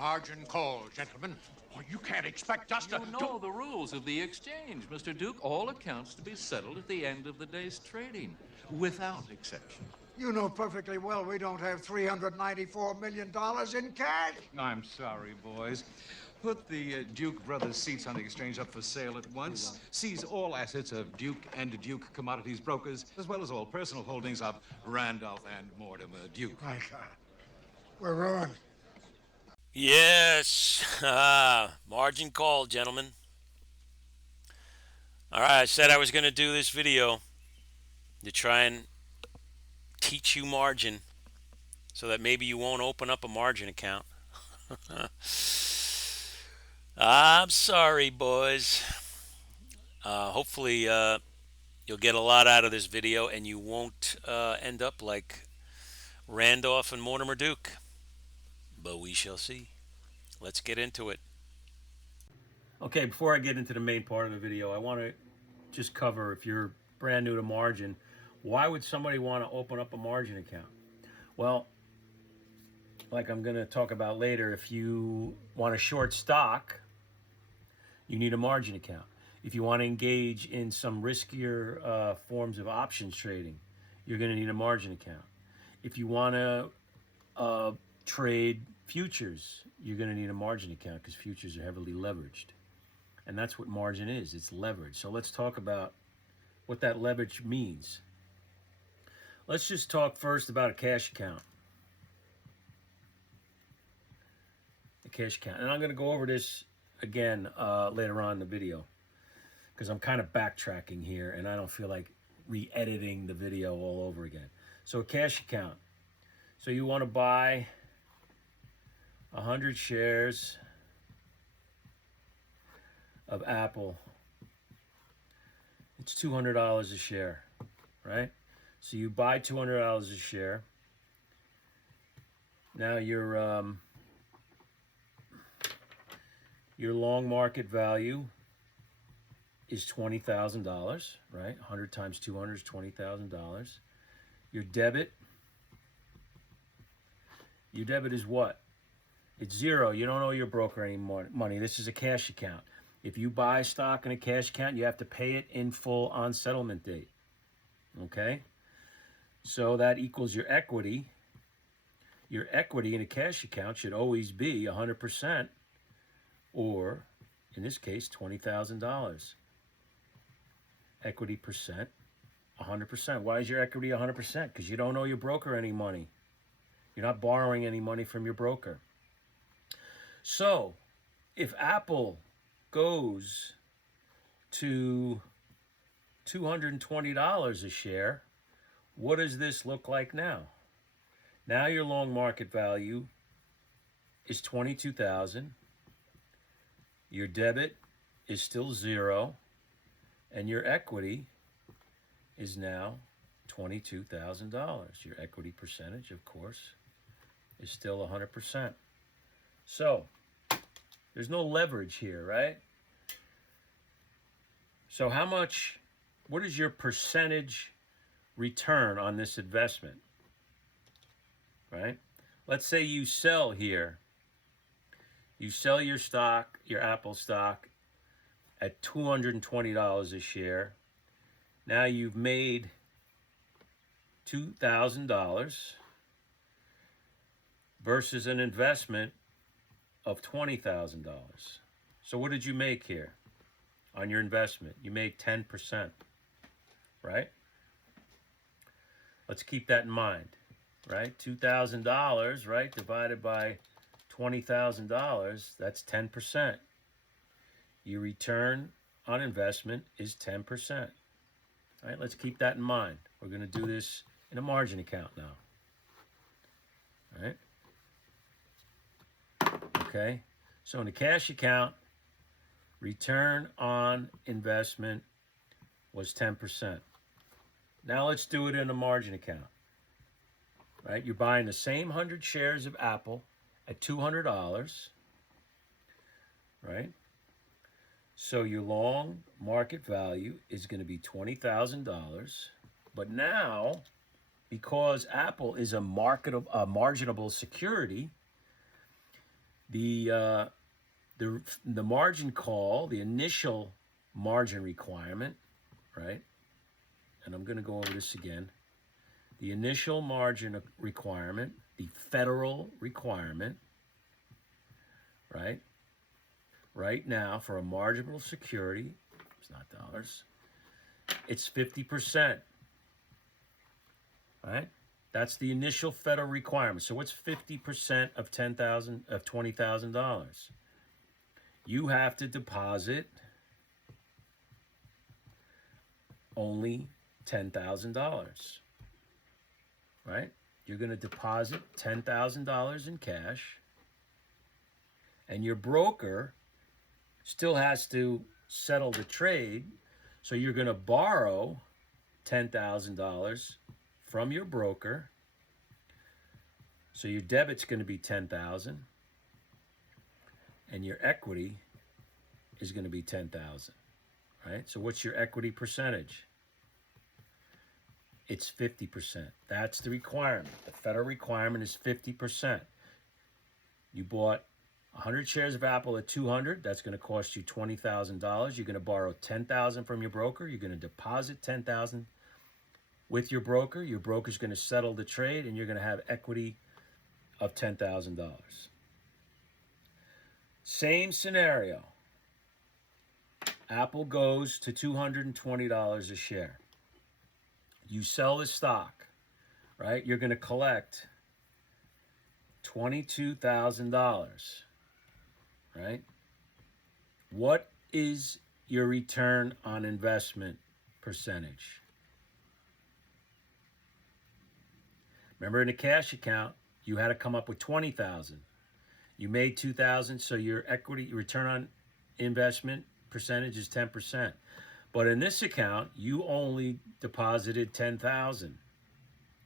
Margin call, gentlemen. Oh, you can't expect us to... You know the rules of the exchange, Mr. Duke. All accounts to be settled at the end of the day's trading, without exception. You know perfectly well we don't have $394 million in cash. I'm sorry, boys. Put the Duke Brothers seats on the exchange up for sale at once. Seize all assets of Duke and Duke Commodities Brokers, as well as all personal holdings of Randolph and Mortimer Duke. My God. We're ruined. Yes. Margin call, gentlemen. All right, I said I was going to do this video to try and teach you margin so that maybe you won't open up a margin account. I'm sorry, boys. Hopefully you'll get a lot out of this video and you won't end up like Randolph and Mortimer Duke. But we shall see. Let's get into it. Okay, before I get into the main part of the video, I want to just cover, if you're brand new to margin, why would somebody want to open up a margin account? Well, like I'm going to talk about later, if you want to short stock, you need a margin account. If you want to engage in some riskier forms of options trading, you're going to need a margin account. If you want to trade futures, you're going to need a margin account because futures are heavily leveraged. And that's what margin is. It's leverage. So let's talk about what that leverage means. Let's just talk first about a cash account. A cash account. And I'm going to go over this again later on in the video because I'm kind of backtracking here and I don't feel like re-editing the video all over again. So a cash account. So you want to buy 100 shares of Apple. It's $200 a share, right? So you buy $200 a share. Now your long market value is $20,000, right? 100 times 200 is $20,000. Your debit is what? It's zero. You don't owe your broker any more money. This is a cash account. If you buy stock in a cash account, you have to pay it in full on settlement date. Okay? So that equals your equity. Your equity in a cash account should always be 100%, or in this case, $20,000. Equity percent, 100%. Why is your equity 100%? Because you don't owe your broker any money. You're not borrowing any money from your broker. So, if Apple goes to $220 a share, what does this look like now? Now your long market value is $22,000. Your debit is still zero, and your equity is now $22,000. Your equity percentage, of course, is still 100%. So, there's no leverage here, right? So what is your percentage return on this investment, right? Let's say you sell here. You sell your stock, your Apple stock, at $220 a share. Now you've made $2,000 versus an investment of $20,000. So what did you make here on your investment? You made 10%, right? Let's keep that in mind, right? $2,000, right, divided by $20,000, that's 10%. Your return on investment is 10%. All right, let's keep that in mind. We're going to do this in a margin account now. All right? Okay, so in a cash account, return on investment was 10%. Now let's do it in a margin account. Right, you're buying the same 100 shares of Apple at $200, right? So your long market value is going to be $20,000. But now, because Apple is a marginable security, The margin call, the initial margin requirement, right? And I'm going to go over this again. The initial margin requirement, the federal requirement, right? Right now, for a marginable security, it's not dollars, it's 50%, right? That's the initial federal requirement. So what's 50% of $20,000? You have to deposit only $10,000, right? You're going to deposit $10,000 in cash, and your broker still has to settle the trade, so you're going to borrow $10,000 from your broker. So your debit's going to be $10,000, and your equity is going to be $10,000, right? So what's your equity percentage? It's 50%. That's the requirement. The federal requirement is 50%. You bought 100 shares of Apple at $200. That's going to cost you $20,000. You're going to borrow $10,000 from your broker. You're going to deposit $10,000 with your broker. Your broker's going to settle the trade, and you're going to have equity of $10,000. Same scenario. Apple goes to $220 a share. You sell the stock, right? You're going to collect $22,000, right? What is your return on investment percentage? Remember, in a cash account, you had to come up with $20,000. You made $2,000, so your equity return on investment percentage is 10%. But in this account, you only deposited $10,000,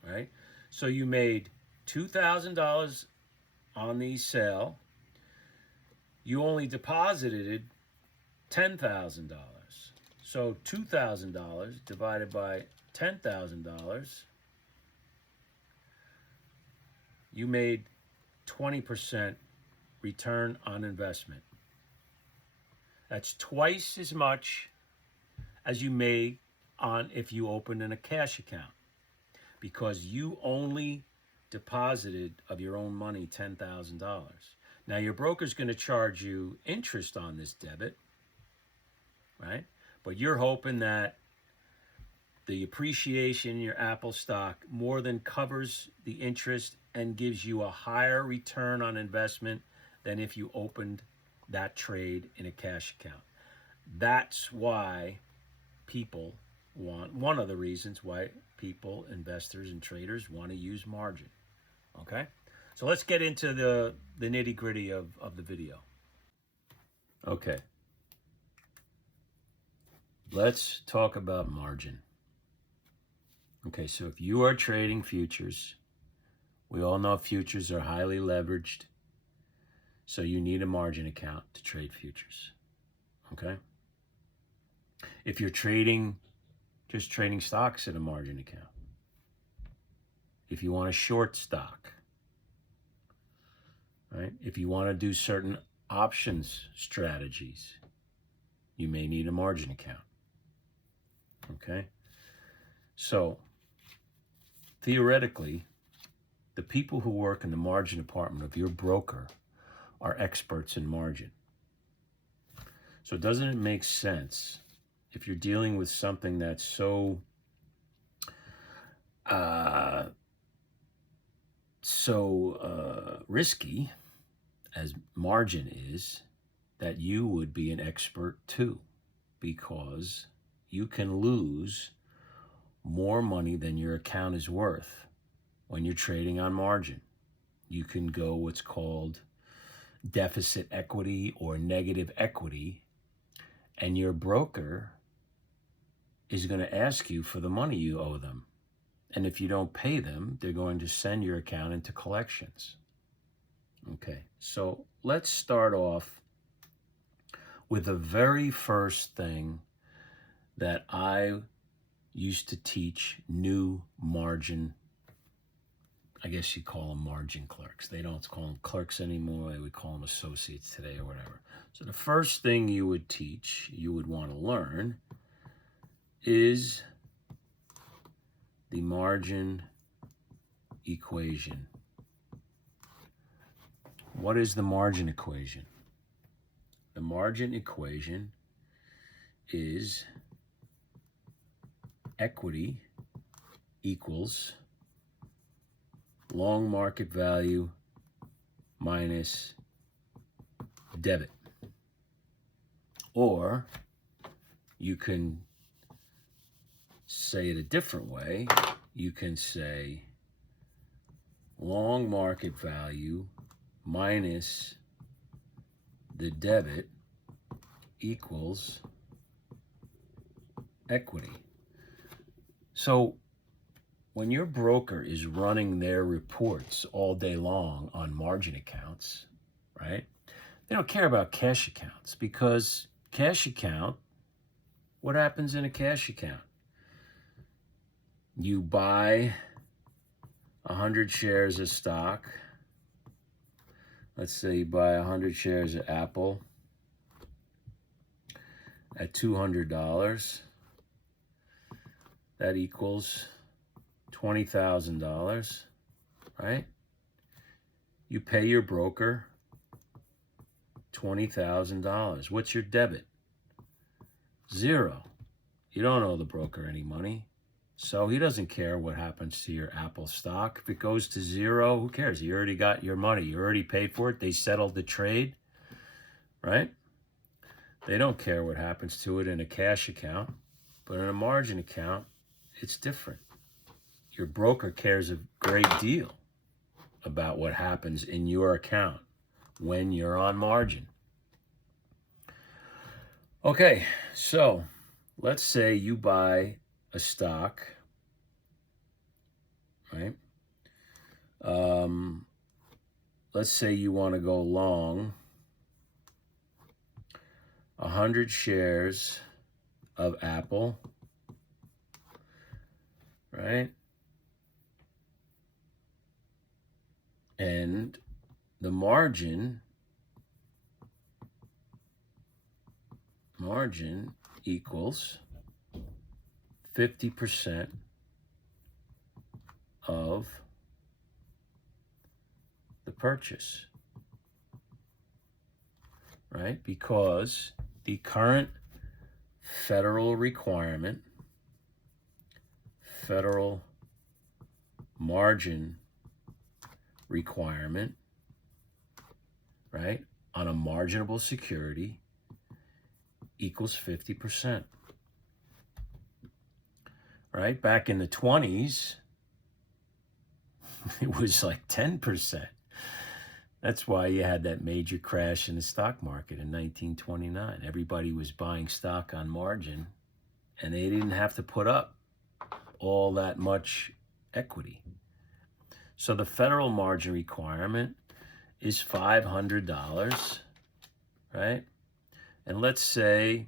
right? So you made $2,000 on the sale. You only deposited $10,000. So $2,000 divided by $10,000, you made 20% return on investment. That's twice as much as you made on if you opened in a cash account, because you only deposited of your own money $10,000. Now your broker's going to charge you interest on this debit, right? But you're hoping that the appreciation in your Apple stock more than covers the interest and gives you a higher return on investment than if you opened that trade in a cash account. That's why people want, one of the reasons why people, investors and traders, want to use margin. Okay? So let's get into the nitty-gritty of the video. Okay. Let's talk about margin. Okay, so if you are trading futures, we all know futures are highly leveraged, so you need a margin account to trade futures. Okay? If you're just trading stocks in a margin account. If you want to short stock, right? If you want to do certain options strategies, you may need a margin account. Okay? So, theoretically, the people who work in the margin department of your broker are experts in margin. So doesn't it make sense, if you're dealing with something that's so risky as margin is, that you would be an expert too, because you can lose more money than your account is worth when you're trading on margin. You can go what's called deficit equity or negative equity, and your broker is going to ask you for the money you owe them. And if you don't pay them, they're going to send your account into collections. Okay, so let's start off with the very first thing that I used to teach new margin I guess you call them margin clerks. They don't call them clerks anymore. They would call them associates today or whatever. So the first thing you would teach, you would want to learn, is the margin equation. What is the margin equation? The margin equation is equity equals long market value minus debit. Or you can say it a different way. You can say long market value minus the debit equals equity. So when your broker is running their reports all day long on margin accounts, right? They don't care about cash accounts, because cash account, what happens in a cash account? You buy 100 shares of stock. Let's say you buy 100 shares of Apple at $200. That equals $20,000, right? You pay your broker $20,000. What's your debit? Zero. You don't owe the broker any money. So he doesn't care what happens to your Apple stock. If it goes to zero, who cares? You already got your money. You already paid for it. They settled the trade, right? They don't care what happens to it in a cash account. But in a margin account, it's different. Your broker cares a great deal about what happens in your account when you're on margin. Okay, so let's say you buy a stock, right? Let's say you want to go long 100 shares of Apple, right? And the margin equals 50% of the purchase, right? Because the current federal requirement, federal margin requirement, right, on a marginable security equals 50%. Right? Back in the 20s, it was like 10%. That's why you had that major crash in the stock market in 1929. Everybody was buying stock on margin, and they didn't have to put up all that much equity. So the federal margin requirement is $500, right? And let's say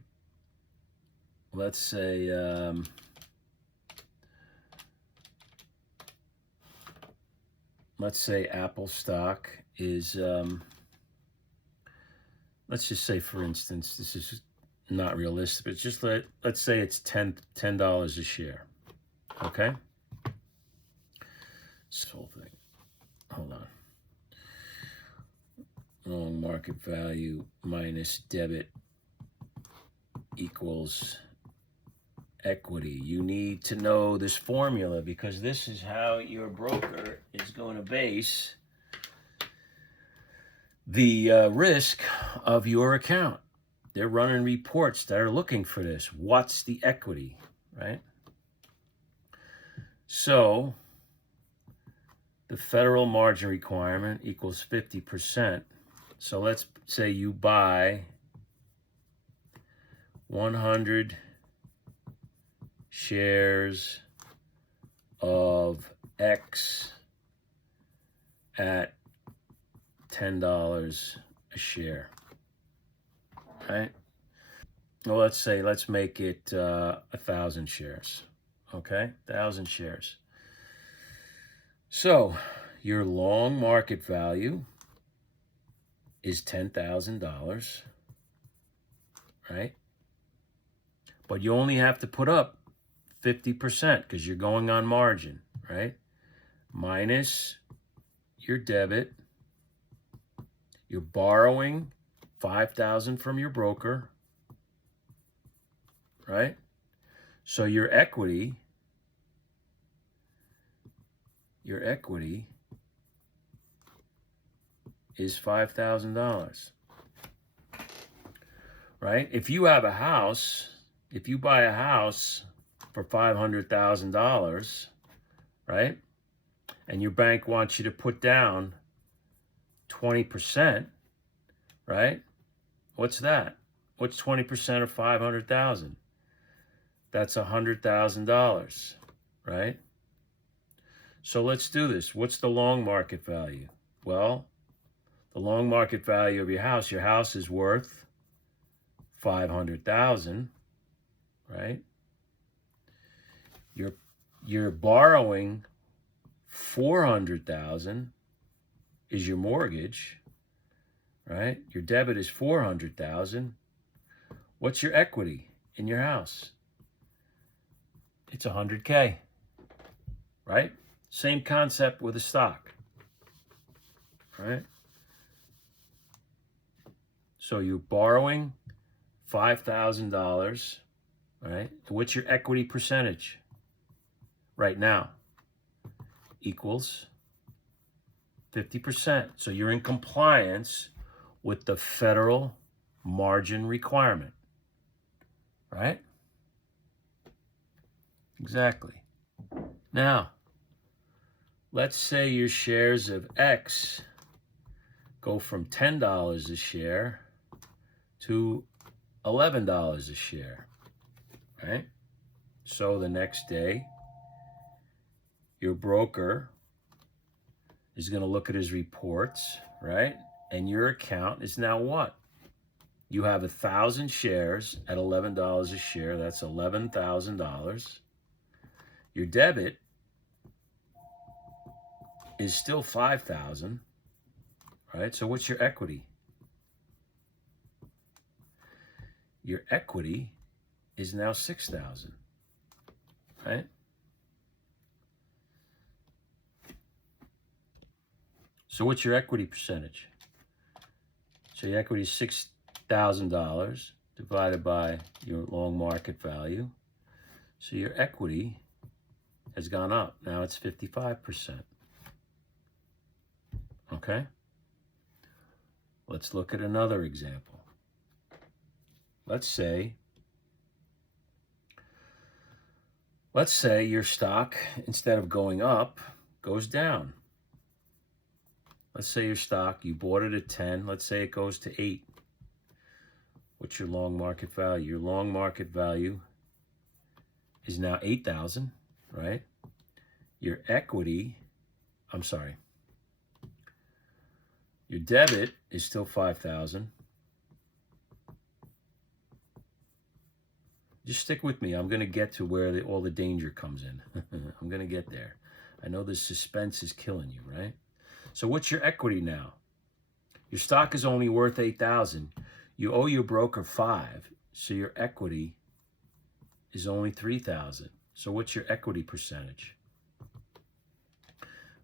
Apple stock is, let's just say, for instance, this is not realistic, but just let's say it's $10 a share, okay? This whole thing, hold on. Long market value minus debit equals equity. You need to know this formula, because this is how your broker is going to base the risk of your account. They're running reports that are looking for this. What's the equity, right? So the federal margin requirement equals 50%. So let's say you buy 100 shares of X at $10 a share, right? Well, let's make it 1,000 shares, okay? 1,000 shares. So your long market value is $10,000, right? But you only have to put up 50% because you're going on margin, right? Minus your debit. You're borrowing $5,000 from your broker, right? So your equity is $5,000, right? If you have a house, if you buy a house for $500,000, right? And your bank wants you to put down 20%, right? What's that? What's 20% of 500,000? That's $100,000, right? So let's do this. What's the long market value? Well, the long market value of your house is worth $500,000, right? You're borrowing $400,000 is your mortgage, right? Your debit is $400,000. What's your equity in your house? It's $100K, right? Same concept with a stock, right? So you're borrowing $5,000, right? What's your equity percentage right now? Equals 50%. So you're in compliance with the federal margin requirement, right? Exactly. Now, let's say your shares of X go from $10 a share to $11 a share, right? So the next day, your broker is going to look at his reports, right? And your account is now what? You have 1,000 shares at $11 a share. That's $11,000. Your debit is still $5,000, right? So what's your equity? Your equity is now $6,000, right? So what's your equity percentage? So your equity is $6,000 divided by your long market value. So your equity has gone up. Now it's 55%. Okay? Let's look at another example. Let's say your stock, instead of going up, goes down. Let's say your stock, you bought it at 10. Let's say it goes to 8. What's your long market value? Your long market value is now 8,000, right? Your equity, your debit is still 5,000. Just stick with me. I'm going to get to where all the danger comes in. I'm going to get there. I know the suspense is killing you, right? So what's your equity now? Your stock is only worth 8,000. You owe your broker 5, so your equity is only 3,000. So what's your equity percentage?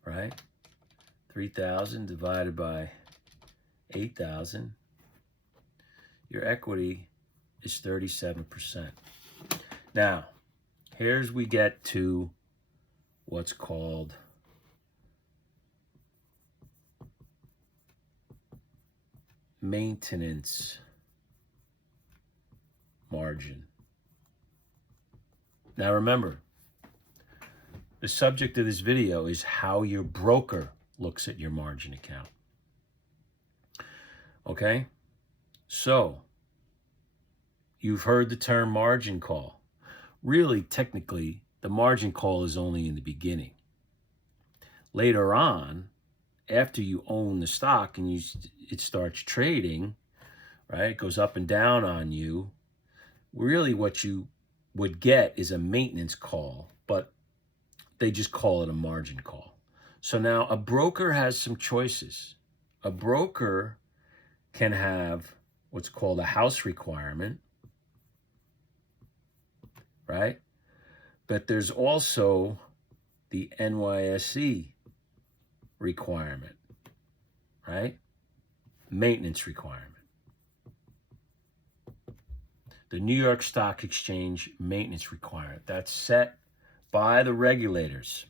Right? 3,000 divided by 8,000. Your equity is 37%. Now, here's we get to what's called maintenance margin. Now remember, the subject of this video is how your broker looks at your margin account. Okay? So, you've heard the term margin call. Really, technically, the margin call is only in the beginning. Later on, after you own the stock and it starts trading, right? It goes up and down on you. Really what you would get is a maintenance call, but they just call it a margin call. So now a broker has some choices. A broker can have what's called a house requirement, right? But there's also the NYSE requirement, right? Maintenance requirement. The New York Stock Exchange maintenance requirement. That's set by the regulators.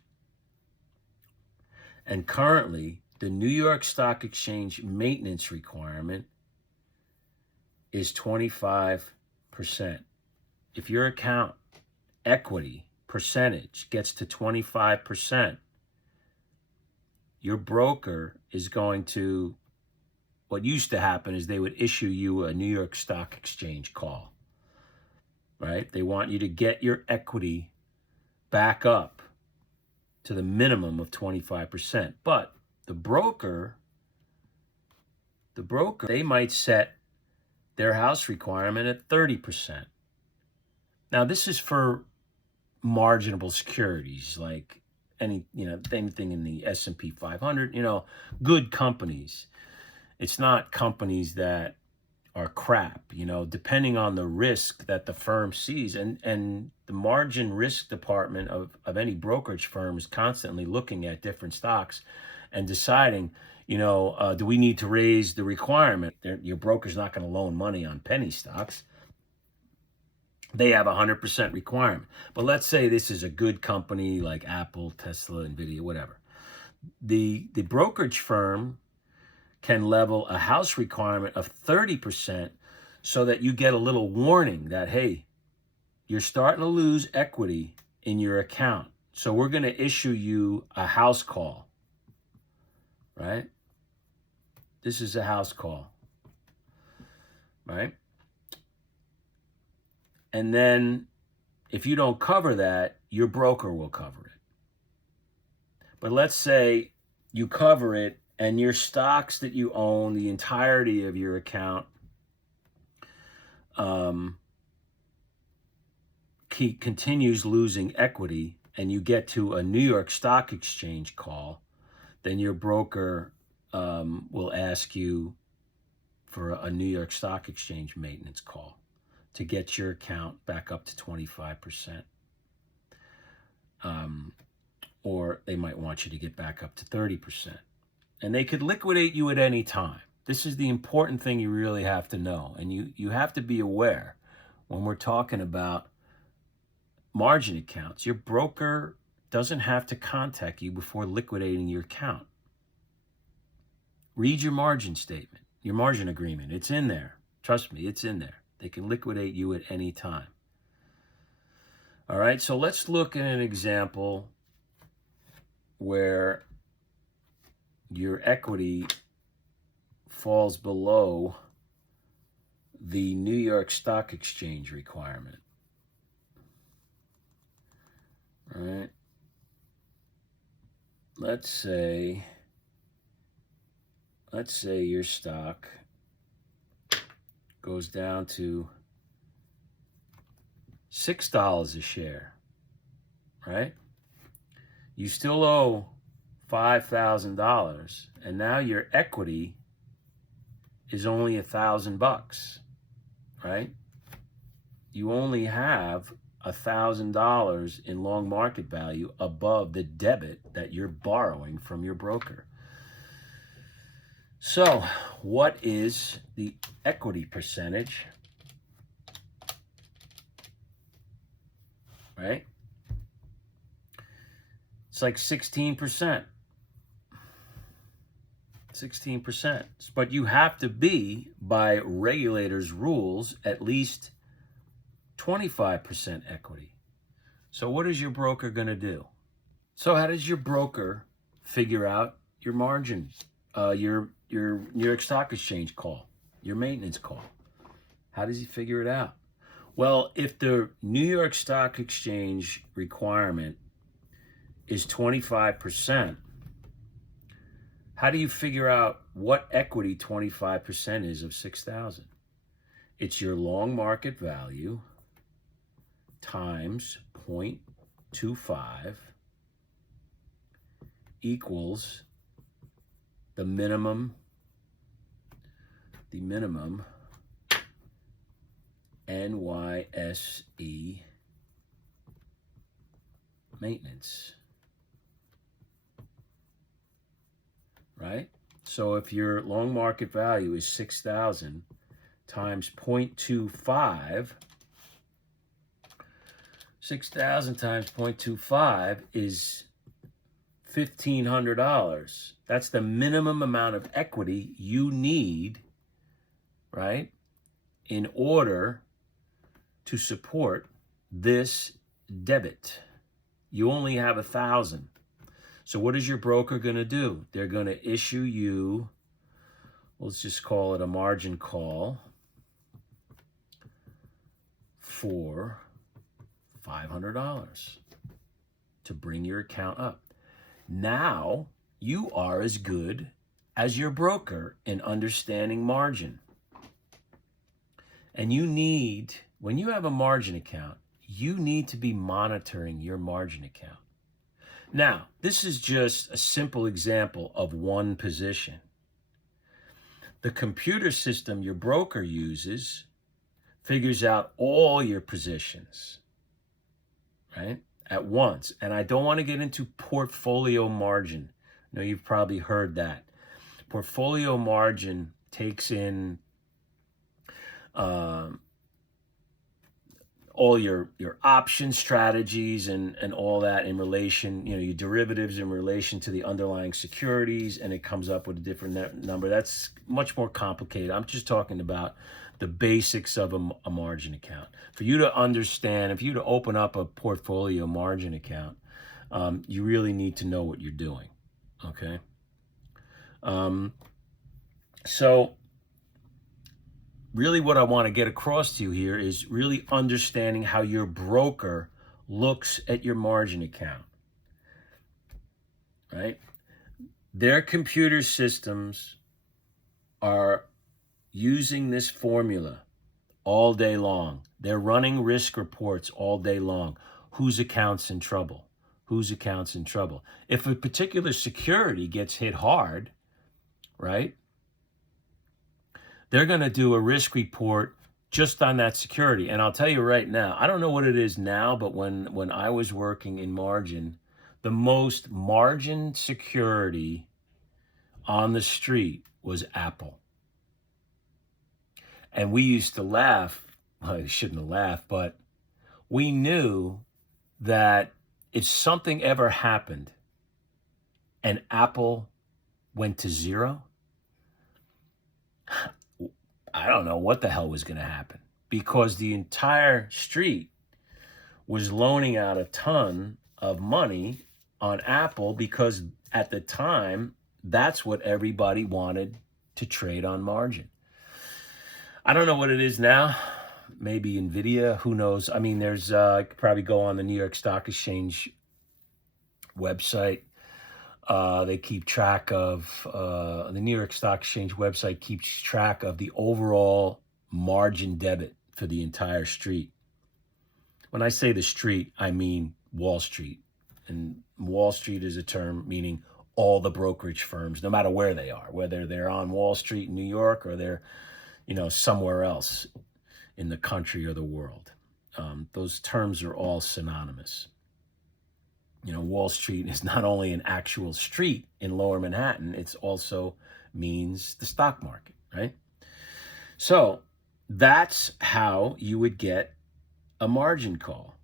And currently, the New York Stock Exchange maintenance requirement is 25%. If your account equity percentage gets to 25%, your broker is going to, what used to happen is they would issue you a New York Stock Exchange call, right? They want you to get your equity back up to the minimum of 25%. But the broker, they might set their house requirement at 30%. Now, this is for marginable securities, like anything in the S&P 500, good companies. It's not companies that are crap, depending on the risk that the firm sees. And the margin risk department of any brokerage firm is constantly looking at different stocks and deciding, do we need to raise the requirement? Your broker's not going to loan money on penny stocks. They have 100% requirement. But let's say this is a good company like Apple, Tesla, Nvidia, whatever. The brokerage firm can level a house requirement of 30% so that you get a little warning that, hey, you're starting to lose equity in your account. So we're going to issue you a house call, right? This is a house call, right? And then if you don't cover that, your broker will cover it. But let's say you cover it and your stocks that you own, the entirety of your account, continues losing equity, and you get to a New York Stock Exchange call, then your broker will ask you for a New York Stock Exchange maintenance call to get your account back up to 25%. Or they might want you to get back up to 30%. And they could liquidate you at any time. This is the important thing you really have to know. And you have to be aware when we're talking about margin accounts. Your broker doesn't have to contact you before liquidating your account. Read your margin statement, your margin agreement. It's in there. Trust me, it's in there. They can liquidate you at any time. All right, so let's look at an example where your equity falls below the New York Stock Exchange requirement. All right. Let's say your stock goes down to $6 a share, right? You still owe $5,000, and now your equity is only $1,000, right? You only have $1,000 in long market value above the debit that you're borrowing from your broker. So, what is the equity percentage? Right? It's like 16%. 16%. But you have to be, by regulators' rules, at least 25% equity. So what is your broker going to do? So how does your broker figure out your margin, your New York Stock Exchange call, your maintenance call? How does he figure it out? Well, if the New York Stock Exchange requirement is 25%, how do you figure out what equity 25% is of 6,000? It's your long market value times 0.25 equals the minimum NYSE maintenance, right? So if your long market value is 6,000 times 0.25, 6,000 times 0.25 is $1,500. That's the minimum amount of equity you need, right, in order to support this debit. You only have 1,000. So what is your broker going to do? They're going to issue you, let's just call it a margin call for $500 to bring your account up. Now you are as good as your broker in understanding margin. And you need, when you have a margin account, you need to be monitoring your margin account. Now, this is just a simple example of one position. The computer system your broker uses figures out all your positions, right, at once. And I don't want to get into portfolio margin. I know you've probably heard that. Portfolio margin takes in all your option strategies and all that in relation, your derivatives in relation to the underlying securities, and it comes up with a different number. That's much more complicated. I'm just talking about the basics of a margin account. For you to understand, if you to open up a portfolio margin account, you really need to know what you're doing, okay? So really what I want to get across to you here is really understanding how your broker looks at your margin account, right? Their computer systems are using this formula all day long. They're running risk reports all day long. Whose account's in trouble? Whose account's in trouble? If a particular security gets hit hard, right, they're going to do a risk report just on that security. And I'll tell you right now, I don't know what it is now, but when I was working in margin, the most margin security on the street was Apple. And we used to laugh. Well, I shouldn't have laughed, but we knew that if something ever happened and Apple went to zero, I don't know what the hell was going to happen, because the entire street was loaning out a ton of money on Apple, because at the time, that's what everybody wanted to trade on margin. I don't know what it is now. Maybe NVIDIA, who knows? I mean, I could probably go on the New York Stock Exchange website. They keep track of, the New York Stock Exchange website keeps track of the overall margin debit for the entire street. When I say the street, I mean Wall Street. And Wall Street is a term meaning all the brokerage firms, no matter where they are, whether they're on Wall Street in New York or they're, somewhere else in the country or the world. Those terms are all synonymous. Wall Street is not only an actual street in Lower Manhattan, it also means the stock market, right? So that's how you would get a margin call,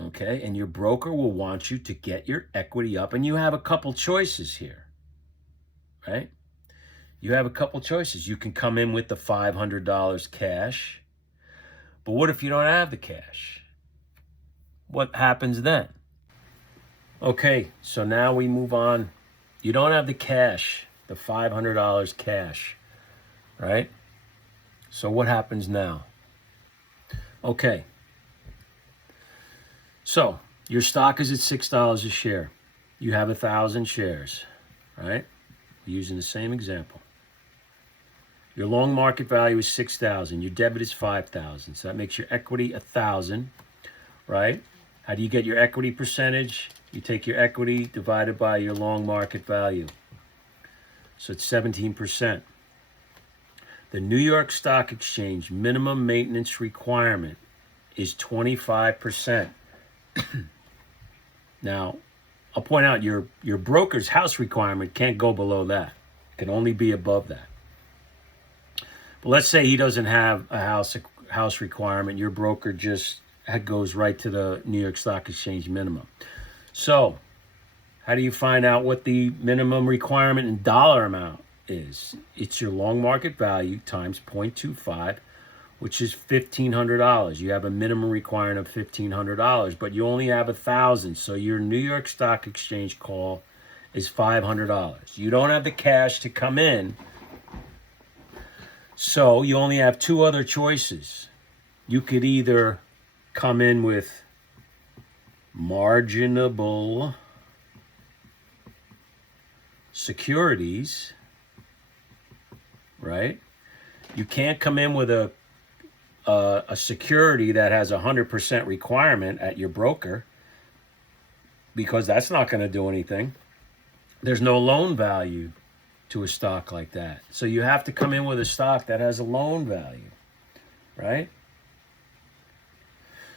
okay? And your broker will want you to get your equity up, and you have a couple choices here, right? You have a couple choices. You can come in with the $500 cash, but what if you don't have the cash? What happens then? Okay, so now we move on. You don't have the cash, the $500 cash, right? So what happens now? Okay, so your stock is at $6 a share. You have 1,000 shares, right? Using the same example. Your long market value is 6,000. Your debit is 5,000. So that makes your equity 1,000, right? How do you get your equity percentage? You take your equity divided by your long market value. So it's 17%. The New York Stock Exchange minimum maintenance requirement is 25%. Now, I'll point out your broker's house requirement can't go below that. It can only be above that. But let's say he doesn't have a house requirement. Your broker just goes right to the New York Stock Exchange minimum. So, how do you find out what the minimum requirement in dollar amount is? It's your long market value times 0.25, which is $1,500. You have a minimum requirement of $1,500, but you only have 1,000. So your New York Stock Exchange call is $500. You don't have the cash to come in, so you only have two other choices. You could either come in with marginable securities, right? You can't come in with a security that has 100% requirement at your broker, because that's not going to do anything. There's no loan value to a stock like that. So you have to come in with a stock that has a loan value, right?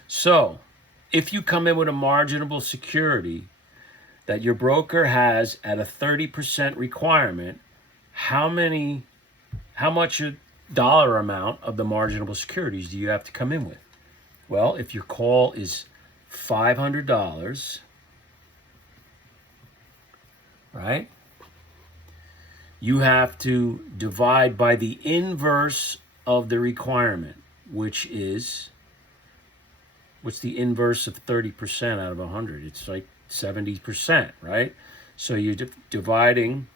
So if you come in with a marginable security that your broker has at a 30% requirement, how much dollar amount of the marginable securities do you have to come in with? Well, if your call is $500, right, you have to divide by the inverse of the requirement, which is, what's the inverse of 30% out of 100? It's like 70%, right? So you're dividing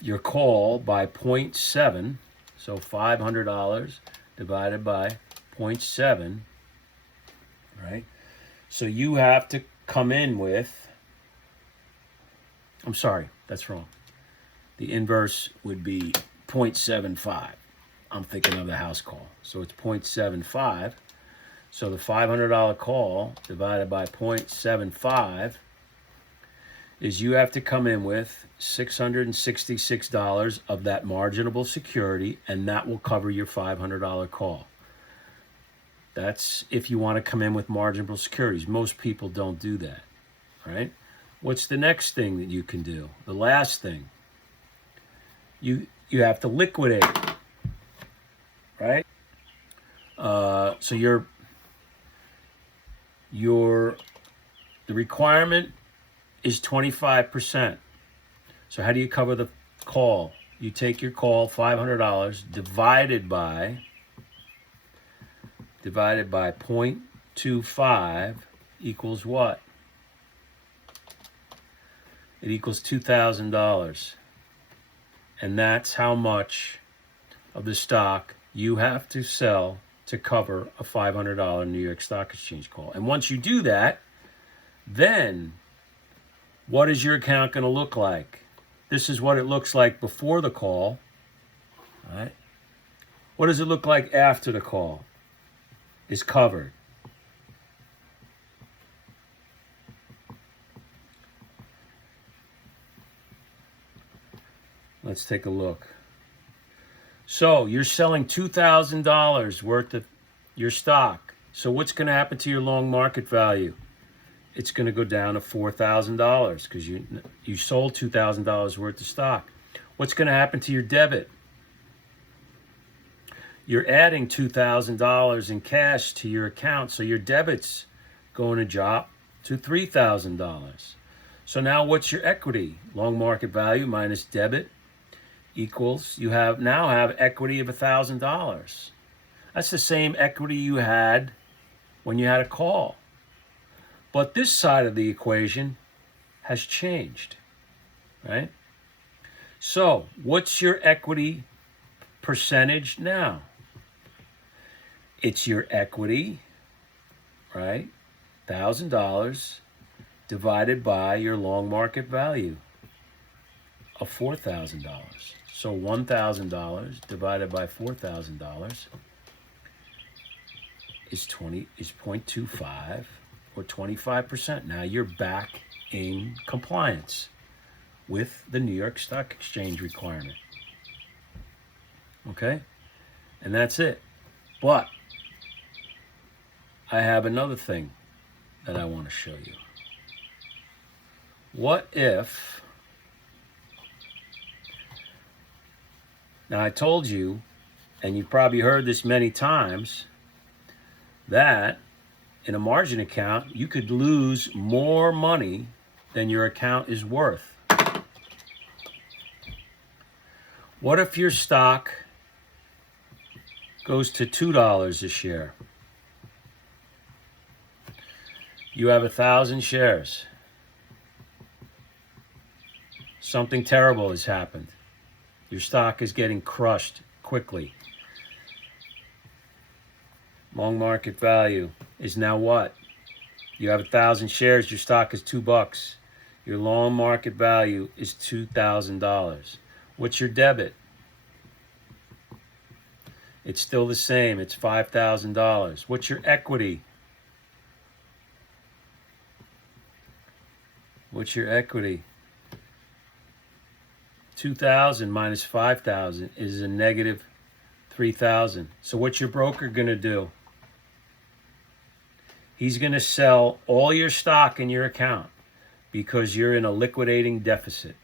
your call by 0.7. So $500 divided by 0.7, right? So you have to come in with, I'm sorry, that's wrong. The inverse would be 0.75. I'm thinking of the house call. So it's 0.75. So the $500 call divided by 0.75 is you have to come in with $666 of that marginable security, and that will cover your $500 call. That's if you want to come in with marginable securities. Most people don't do that, right? What's the next thing that you can do? The last thing. You have to liquidate, right? So the requirement is 25%. So how do you cover the call? You take your call, $500, divided by 0.25 equals what? It equals $2,000. And that's how much of the stock you have to sell to cover a $500 New York Stock Exchange call. And once you do that, then what is your account going to look like? This is what it looks like before the call. All right. What does it look like after the call is covered? Let's take a look. So you're selling $2,000 worth of your stock. So what's going to happen to your long market value? It's going to go down to $4,000 because you sold $2,000 worth of stock. What's going to happen to your debit? You're adding $2,000 in cash to your account, so your debit's going to drop to $3,000. So now what's your equity? Long market value minus debit equals, you now have equity of $1,000. That's the same equity you had when you had a call. But this side of the equation has changed, right? So what's your equity percentage now? It's your equity, right? $1,000 divided by your long market value of $4,000. So $1,000 divided by $4,000 is 0.25, or 25%. Now you're back in compliance with the New York Stock Exchange requirement. Okay? And that's it. But I have another thing that I want to show you. What if, now I told you, and you've probably heard this many times, that in a margin account, you could lose more money than your account is worth. What if your stock goes to $2 a share? You have 1,000 shares. Something terrible has happened. Your stock is getting crushed quickly. Long market value is now what? You have 1,000 shares, your stock is $2. Your long market value is $2,000. What's your debit? It's still the same, it's $5,000. What's your equity? What's your equity? 2,000 minus 5,000 is a negative 3,000. So what's your broker going to do? He's going to sell all your stock in your account because you're in a liquidating deficit.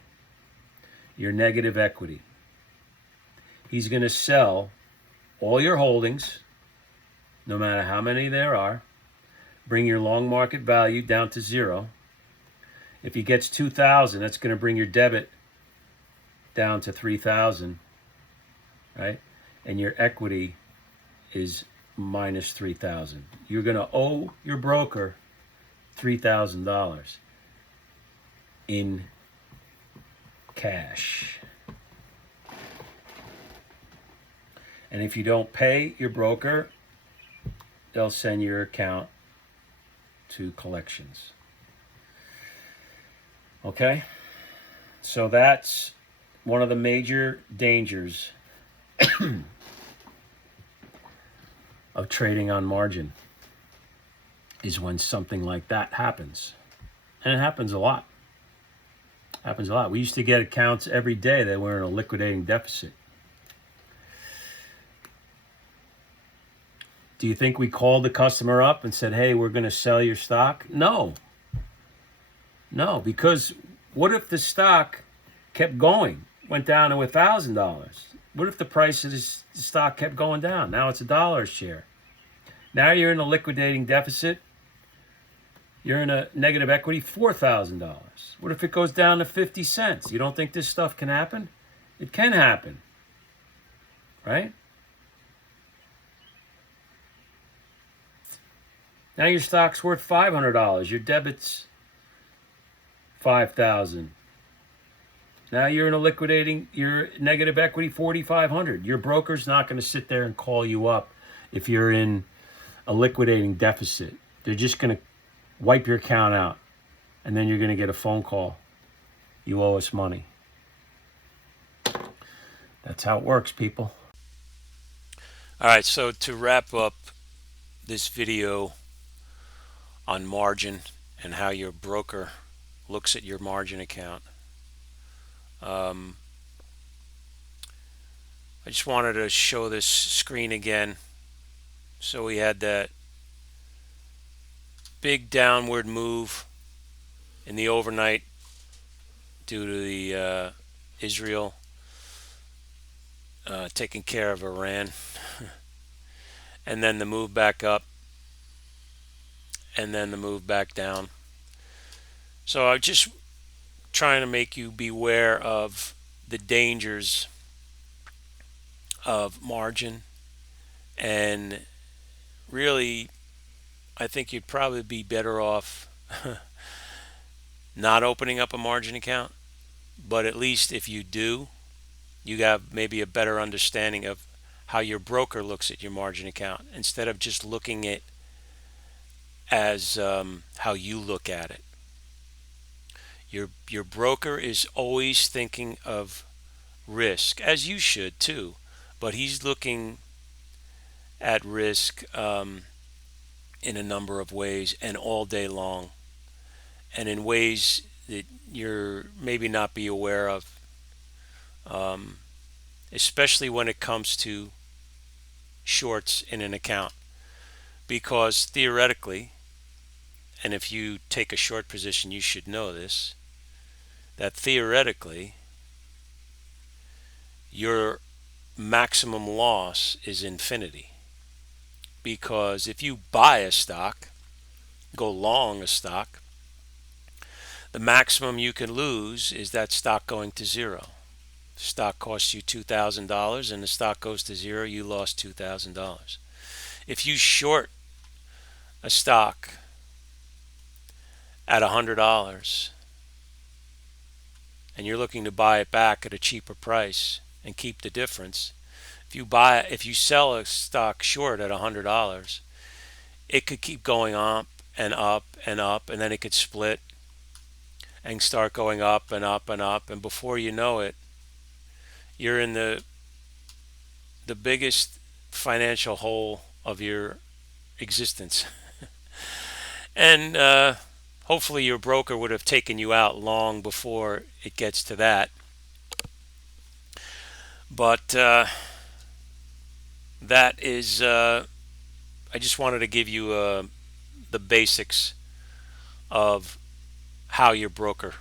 Your negative equity. He's going to sell all your holdings, no matter how many there are, bring your long market value down to zero. If he gets 2,000, that's going to bring your debit down to 3,000, right? And your equity is minus 3,000. You're going to owe your broker $3,000 in cash. And if you don't pay your broker, they'll send your account to collections. Okay? So that's one of the major dangers of trading on margin, is when something like that happens. And it happens a lot. Happens a lot. We used to get accounts every day that were in a liquidating deficit. Do you think we called the customer up and said, hey, we're going to sell your stock? No. No, because what if the stock kept going, went down to $1,000? What if the price of this stock kept going down? Now it's $1 a share. Now you're in a liquidating deficit. You're in a negative equity, $4,000. What if it goes down to 50 cents? You don't think this stuff can happen? It can happen, right? Now your stock's worth $500. Your debit's $5,000. Now you're in a liquidating, your negative equity, $4,500. Your broker's not going to sit there and call you up if you're in a liquidating deficit. They're just going to wipe your account out, and then you're going to get a phone call. You owe us money. That's how it works, people. All right, so to wrap up this video on margin and how your broker looks at your margin account, I just wanted to show this screen again. So we had that big downward move in the overnight due to the Israel taking care of Iran, and then the move back up, and then the move back down. So I'm just trying to make you beware of the dangers of margin, and really I think you'd probably be better off not opening up a margin account. But at least if you do, you have maybe a better understanding of how your broker looks at your margin account, instead of just looking at as how you look at it. Your broker is always thinking of risk, as you should too, but he's looking at risk in a number of ways and all day long, and in ways that you're maybe not be aware of, especially when it comes to shorts in an account. Because theoretically, and if you take a short position, you should know this, that theoretically, your maximum loss is infinity. Because if you buy a stock, go long a stock, the maximum you can lose is that stock going to zero. Stock costs you $2,000 and the stock goes to zero, you lost $2,000. If you short a stock at $100 and you're looking to buy it back at a cheaper price and keep the difference, if you sell a stock short at $100, it could keep going up and up and up, and then it could split and start going up and up and up, and before you know it, you're in the biggest financial hole of your existence. And hopefully your broker would have taken you out long before it gets to that. But that is, I just wanted to give you the basics of how your broker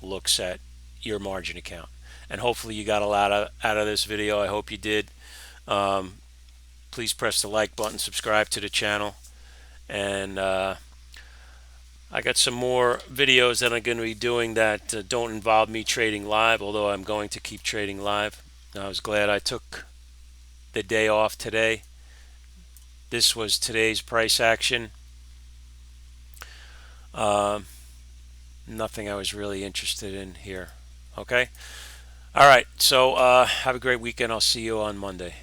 looks at your margin account. And hopefully you got a lot out of this video. I hope you did. Please press the like button, subscribe to the channel, and I got some more videos that I'm going to be doing that don't involve me trading live, although I'm going to keep trading live. I was glad I took the day off today. This was today's price action. Nothing I was really interested in here. Okay? All right, so have a great weekend. I'll see you on Monday.